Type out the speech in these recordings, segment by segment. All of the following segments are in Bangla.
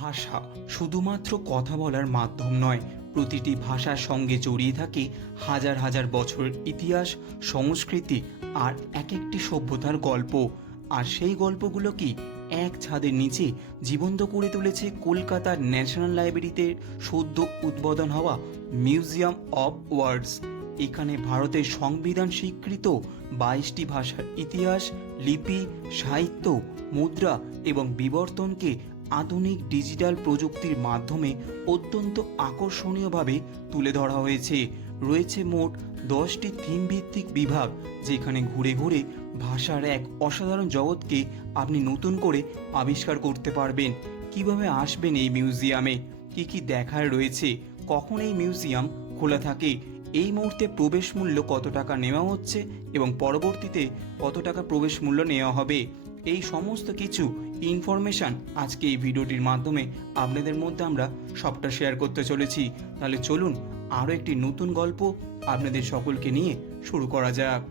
ভাষা শুধুমাত্র কথা বলার মাধ্যম নয়, প্রতিটি ভাষার সঙ্গে জড়িয়ে থাকে হাজার হাজার বছরের ইতিহাস, সংস্কৃতি আর এক একটি সভ্যতার গল্প। আর সেই গল্পগুলোকে এক ছাদের নিচে জীবন্ত করে তুলেছে কলকাতার ন্যাশনাল লাইব্রেরিতে সদ্য উদ্বোধন হওয়া মিউজিয়াম অব ওয়ার্ডস। এখানে ভারতের সংবিধান স্বীকৃত 22টি ভাষার ইতিহাস, লিপি, সাহিত্য, মুদ্রা এবং বিবর্তনকে আধুনিক ডিজিটাল প্রযুক্তির মাধ্যমে অত্যন্ত আকর্ষণীয়ভাবে তুলে ধরা হয়েছে। রয়েছে মোট 10টি থিম ভিত্তিক বিভাগ, যেখানে ঘুরে ঘুরে ভাষার এক অসাধারণ জগৎকে আপনি নতুন করে আবিষ্কার করতে পারবেন। কিভাবে আসবেন এই মিউজিয়ামে, কি কি দেখার রয়েছে, কখন এই মিউজিয়াম খোলা থাকে, এই মুহূর্তে প্রবেশ মূল্য কত টাকা নেওয়া হচ্ছে এবং পরবর্তীতে কত টাকা প্রবেশ মূল্য নেওয়া হবে, এই সমস্ত কিছু ইনফরমেশান আজকে এই ভিডিওটির মাধ্যমে আপনাদের মধ্যে আমরা সবটা শেয়ার করতে চলেছি। তাহলে চলুন আরও একটি নতুন গল্প আপনাদের সকলকে নিয়ে শুরু করা যাক।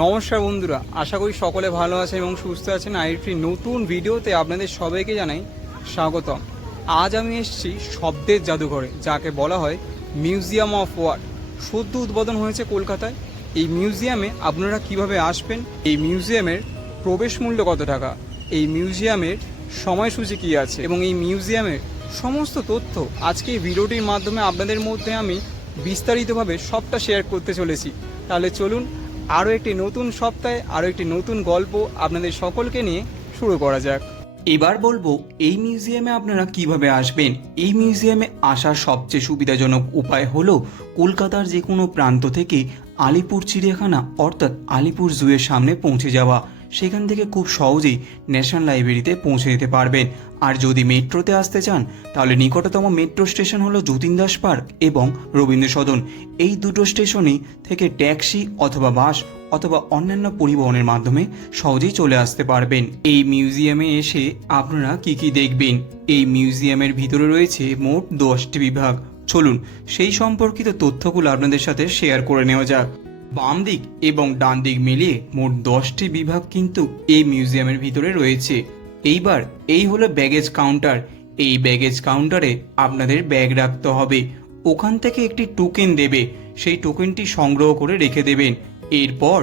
নমস্কার বন্ধুরা, আশা করি সকলে ভালো আছেন এবং সুস্থ আছেন। আর একটি নতুন ভিডিওতে আপনাদের সবাইকে জানাই স্বাগতম। আজ আমি এসেছি শব্দের জাদুঘরে, যাকে বলা হয় মিউজিয়াম অফ ওয়ার্ড। সদ্য উদ্বোধন হয়েছে কলকাতায়। এই মিউজিয়ামে আপনারা কিভাবে আসবেন, এই মিউজিয়ামের প্রবেশ মূল্য কত টাকা, এই মিউজিয়ামের সময়সূচি কী আছে এবং এই মিউজিয়ামের সমস্ত তথ্য আজকে এই ভিডিওটির মাধ্যমে আপনাদের মধ্যে আমি বিস্তারিতভাবে সবটা শেয়ার করতে চলেছি। তাহলে চলুন আরও একটি নতুন সপ্তাহে আরও একটি নতুন গল্প আপনাদের সকলকে নিয়ে শুরু করা যাক। এবার বলবো এই মিউজিয়ামে আপনারা কিভাবে আসবেন। এই মিউজিয়ামে আসার সবচেয়ে সুবিধাজনক উপায় হলো কলকাতার যে কোনো প্রান্ত থেকে আলিপুর চিড়িয়াখানা অর্থাৎ আলিপুর জুয়ের সামনে পৌঁছে যাওয়া। সেখান থেকে খুব সহজেই ন্যাশনাল লাইব্রেরিতে পৌঁছে যেতে পারবেন। আর যদি মেট্রোতে আসতে চান তাহলে নিকটতম মেট্রো স্টেশন হলো যতীন দাস পার্ক এবং রবীন্দ্র সদন। এই দুটো স্টেশনই থেকে ট্যাক্সি অথবা বাস অথবা অন্যান্য পরিবহনের মাধ্যমে সহজেই চলে আসতে পারবেন। এই মিউজিয়ামে এসে আপনারা কি কি দেখবেন। এই মিউজিয়ামের ভিতরে রয়েছে মোট 10টি বিভাগ। চলুন সেই সম্পর্কিত তথ্যগুলো আপনাদের সাথে শেয়ার করে নেওয়া যাক। বাম দিক এবং ডান দিক মিলিয়ে মোট 10টি বিভাগ কিন্তু এই মিউজিয়ামের ভিতরে রয়েছে। এইবার এই হলো ব্যাগেজ কাউন্টার। এই ব্যাগেজ কাউন্টারে আপনাদের ব্যাগ রাখতে হবে। ওখান থেকে একটি টোকেন দেবে, সেই টোকেনটি সংগ্রহ করে রেখে দেবেন। এরপর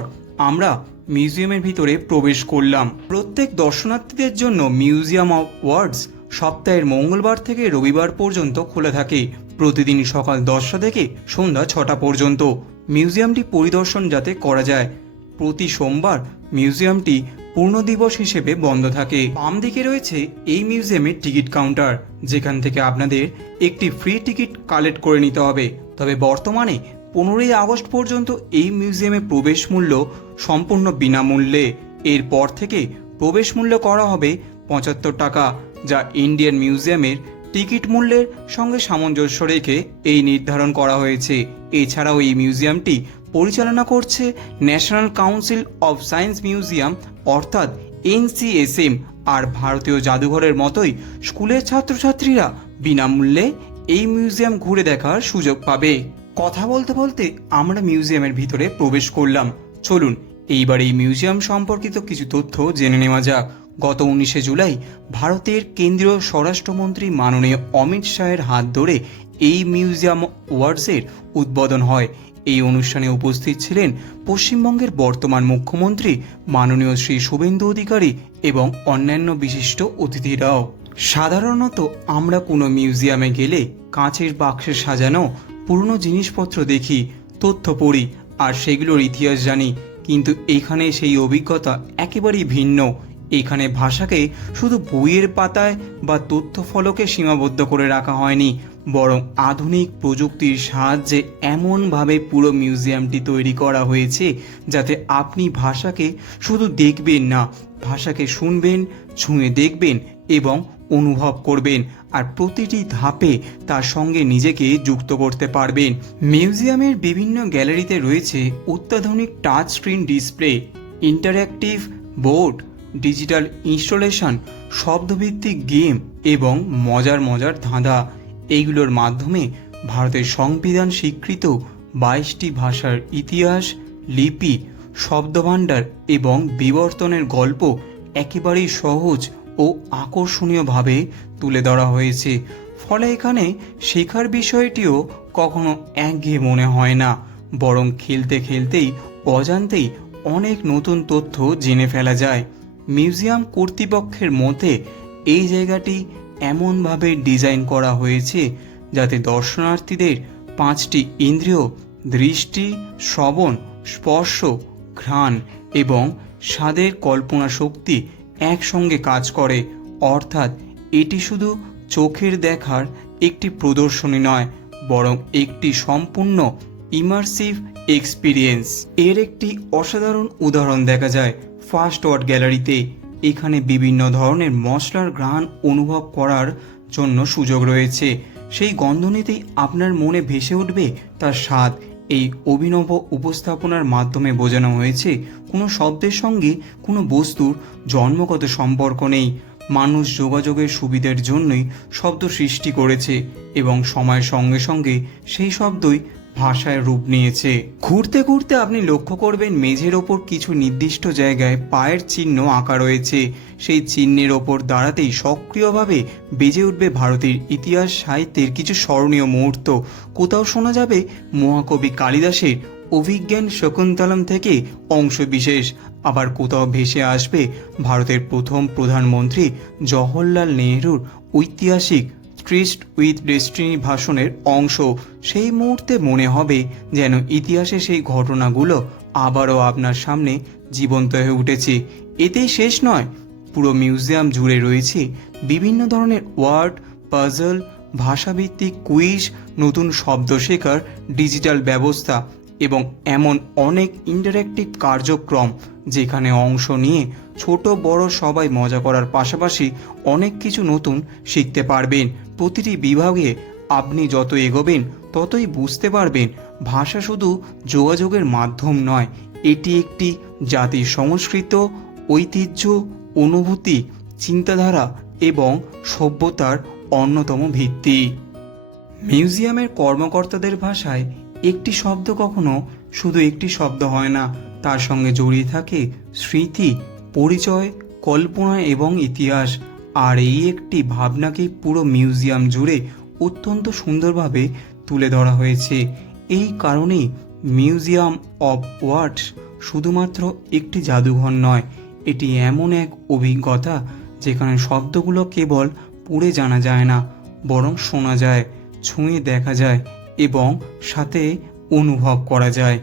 আমরা মিউজিয়ামের ভিতরে প্রবেশ করলাম। প্রত্যেক দর্শনার্থীদের জন্য মিউজিয়াম অফ ওয়ার্ডস সপ্তাহের মঙ্গলবার থেকে রবিবার পর্যন্ত খোলা থাকে। প্রতিদিন সকাল 10টা থেকে সন্ধ্যা 6টা পর্যন্ত মিউজিয়ামটি পরিদর্শন যাতে করা যায়। প্রতি সোমবার মিউজিয়ামটি পূর্ণ দিবস হিসেবে বন্ধ থাকে। বাম দিকে রয়েছে এই মিউজিয়ামের টিকিট কাউন্টার, যেখান থেকে আপনাদের একটি ফ্রি টিকিট কালেক্ট করে নিতে হবে। তবে বর্তমানে 15ই আগস্ট পর্যন্ত এই মিউজিয়ামে প্রবেশ মূল্য সম্পূর্ণ বিনামূল্যে। এরপর থেকে প্রবেশ মূল্য করা হবে 75 টাকা, যা ইন্ডিয়ান মিউজিয়ামের টিকিট মূল্যের সঙ্গে সামঞ্জস্য রেখে এই নির্ধারণ করা হয়েছে। এছাড়াও এই মিউজিয়ামটি পরিচালনা করছে national council of science museum অর্থাৎ NCSM। আর ভারতীয় জাদুঘরের মতোই স্কুলের ছাত্রছাত্রীরা বিনামূল্যে এই মিউজিয়াম ঘুরে দেখার সুযোগ পাবে। কথা বলতে বলতে আমরা মিউজিয়ামের ভিতরে প্রবেশ করলাম। চলুন এইবার এই মিউজিয়াম সম্পর্কিত কিছু তথ্য জেনে নেওয়া যাক। গত 19শে জুলাই ভারতের কেন্দ্রীয় স্বরাষ্ট্রমন্ত্রী মাননীয় অমিত শাহের হাত ধরে এই মিউজিয়াম ওয়ার্ডসের উদ্বোধন হয়। এই অনুষ্ঠানে উপস্থিত ছিলেন পশ্চিমবঙ্গের বর্তমান মুখ্যমন্ত্রী মাননীয় শ্রী শুভেন্দু অধিকারী এবং অন্যান্য বিশিষ্ট অতিথিরাও। সাধারণত আমরা কোনো মিউজিয়ামে গেলে কাঁচের বাক্সে সাজানো পুরনো জিনিসপত্র দেখি, তথ্য পড়ি আর সেগুলোর ইতিহাস জানি, কিন্তু এখানে সেই অভিজ্ঞতা একেবারেই ভিন্ন। এখানে ভাষাকে শুধু বইয়ের পাতায় বা তথ্য ফলকে সীমাবদ্ধ করে রাখা হয়নি, বরং আধুনিক প্রযুক্তির সাহায্যে এমনভাবে পুরো মিউজিয়ামটি তৈরি করা হয়েছে যাতে আপনি ভাষাকে শুধু দেখবেন না, ভাষাকে শুনবেন, ছুঁয়ে দেখবেন এবং অনুভব করবেন, আর প্রতিটি ধাপে তার সঙ্গে নিজেকে যুক্ত করতে পারবেন। মিউজিয়ামের বিভিন্ন গ্যালারিতে রয়েছে অত্যাধুনিক touch screen display, interactive board, digital installation, শব্দভিত্তিক গেম এবং মজার মজার ধাঁধা। এইগুলোর মাধ্যমে ভারতের সংবিধান স্বীকৃত 22টি ভাষার ইতিহাস, লিপি, শব্দভাণ্ডার এবং বিবর্তনের গল্প একেবারেই সহজ ও আকর্ষণীয়ভাবে তুলে ধরা হয়েছে। ফলে এখানে শেখার বিষয়টিও কখনো একঘেয়ে মনে হয় না, বরং খেলতে খেলতেই অজান্তেই অনেক নতুন তথ্য জেনে ফেলা যায়। মিউজিয়াম কর্তৃপক্ষের মতে এই জায়গাটি এমনভাবে ডিজাইন করা হয়েছে যাতে দর্শনার্থীদের 5টি ইন্দ্রিয় দৃষ্টি, শ্রবণ, স্পর্শ, ঘ্রাণ এবং স্বাদের কল্পনা শক্তি একসঙ্গে কাজ করে। অর্থাৎ এটি শুধু চোখের দেখার একটি প্রদর্শনী নয়, বরং একটি সম্পূর্ণ ইমার্সিভ এক্সপিরিয়েন্স। এর একটি অসাধারণ উদাহরণ দেখা যায় ফার্স্ট ওয়ার্ড গ্যালারিতে। এখানে বিভিন্ন ধরনের মশলার ঘ্রাণ অনুভব করার জন্য সুযোগ রয়েছে। সেই গন্ধ নিতেই আপনার মনে ভেসে উঠবে তার স্বাদ। এই অভিনব উপস্থাপনার মাধ্যমে বোঝানো হয়েছে কোনো শব্দের সঙ্গে কোনো বস্তুর জন্মগত সম্পর্ক নেই। মানুষ যোগাযোগের সুবিধার জন্যই শব্দ সৃষ্টি করেছে এবং সময়ের সঙ্গে সঙ্গে সেই শব্দই ভাষায় রূপ নিয়েছে। ঘুরতে ঘুরতে আপনি লক্ষ্য করবেন মেঝের ওপর কিছু নির্দিষ্ট জায়গায় পায়ের চিহ্ন আঁকা রয়েছে। সেই চিহ্নের ওপর দাঁড়াতেই সক্রিয়ভাবে বেজে উঠবে ভারতের ইতিহাস সাহিত্যের কিছু স্মরণীয় মুহূর্ত। কোথাও শোনা যাবে মহাকবি কালিদাসের অভিজ্ঞান শকুন্তলম থেকে অংশবিশেষ, আবার কোথাও ভেসে আসবে ভারতের প্রথম প্রধানমন্ত্রী জওহরলাল নেহরুর ঐতিহাসিক ট্রিস্ট উইথ ডেস্টিনি ভাষণের অংশ। সেই মুহূর্তে মনে হবে যেন ইতিহাসে সেই ঘটনাগুলো আবারও আপনার সামনে জীবন্ত হয়ে উঠেছে। এতেই শেষ নয়, পুরো মিউজিয়াম জুড়ে রয়েছে বিভিন্ন ধরনের ওয়ার্ড পাজল, ভাষাভিত্তিক কুইজ, নতুন শব্দ শেখার ডিজিটাল ব্যবস্থা এবং এমন অনেক ইন্টারঅ্যাক্টিভ কার্যক্রম যেখানে অংশ নিয়ে ছোট বড় সবাই মজা করার পাশাপাশি অনেক কিছু নতুন শিখতে পারবেন। প্রতিটি বিভাগে আপনি যত এগোবেন ততই বুঝতে পারবেন ভাষা শুধু যোগাযোগের মাধ্যম নয়, এটি একটি জাতির সংস্কৃত, ঐতিহ্য, অনুভূতি, চিন্তাধারা এবং সভ্যতার অন্যতম ভিত্তি। মিউজিয়ামের কর্মকর্তাদের ভাষায় একটি শব্দ কখনো শুধু একটি শব্দ হয় না, তার সঙ্গে জড়িয়ে থাকে স্মৃতি, পরিচয়, কল্পনা এবং ইতিহাস। আর এই একটি ভাবনাকেই পুরো মিউজিয়াম জুড়ে অত্যন্ত সুন্দরভাবে তুলে ধরা হয়েছে। এই কারণেই মিউজিয়াম অব ওয়ার্ডস শুধুমাত্র একটি জাদুঘর নয়, এটি এমন এক অভিজ্ঞতা যেখানে শব্দগুলো কেবল পড়ে জানা যায় না, বরং শোনা যায়, ছুঁয়ে দেখা যায় এবং সাথে অনুভব করা যায়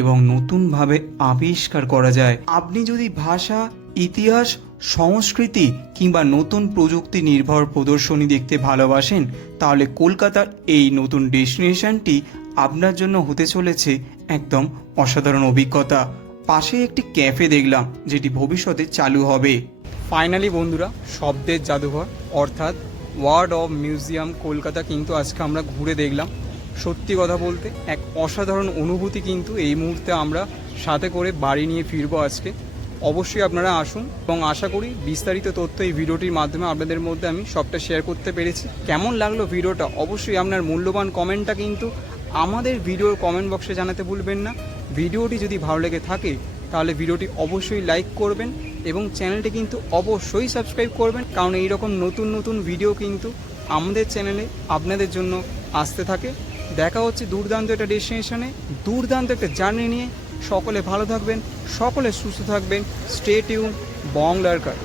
এবং নতুনভাবে আবিষ্কার করা যায়। আপনি যদি ভাষা, ইতিহাস, সংস্কৃতি কিংবা নতুন প্রযুক্তি নির্ভর প্রদর্শনী দেখতে ভালোবাসেন, তাহলে কলকাতার এই নতুন ডেস্টিনেশনটি আপনার জন্য হতে চলেছে একদম অসাধারণ অভিজ্ঞতা। পাশে একটি ক্যাফে দেখলাম যেটি ভবিষ্যতে চালু হবে। ফাইনালি বন্ধুরা, শব্দের জাদুঘর অর্থাৎ ওয়ার্ড অফ মিউজিয়াম কলকাতা কিন্তু আজকে আমরা ঘুরে দেখলাম। সত্যি কথা বলতে এক অসাধারণ অনুভূতি কিন্তু এই মুহূর্তে আমরা সাথে করে বাড়ি নিয়ে ফিরবো আজকে। অবশ্যই আপনারা আসুন এবং আশা করি বিস্তারিত তথ্য এই ভিডিওটির মাধ্যমে আপনাদের মধ্যে আমি সবটা শেয়ার করতে পেরেছি। কেমন লাগলো ভিডিওটা অবশ্যই আপনার মূল্যবান কমেন্টটা কিন্তু আমাদের ভিডিওর কমেন্ট বক্সে জানাতে ভুলবেন না। ভিডিওটি যদি ভালো লেগে থাকে তাহলে ভিডিওটি অবশ্যই লাইক করবেন এবং চ্যানেলটি কিন্তু অবশ্যই সাবস্ক্রাইব করবেন, কারণ এইরকম নতুন নতুন ভিডিও কিন্তু আমাদের চ্যানেলে আপনাদের জন্য আসতে থাকে। দেখা হচ্ছে দুর্দান্ত একটা ডেস্টিনেশনে, দুর্দান্ত একটা জার্নি নিয়ে। সকলে ভালো থাকবেন, সকলে সুস্থ থাকবেন। স্টে টিউন, বং লার্কার।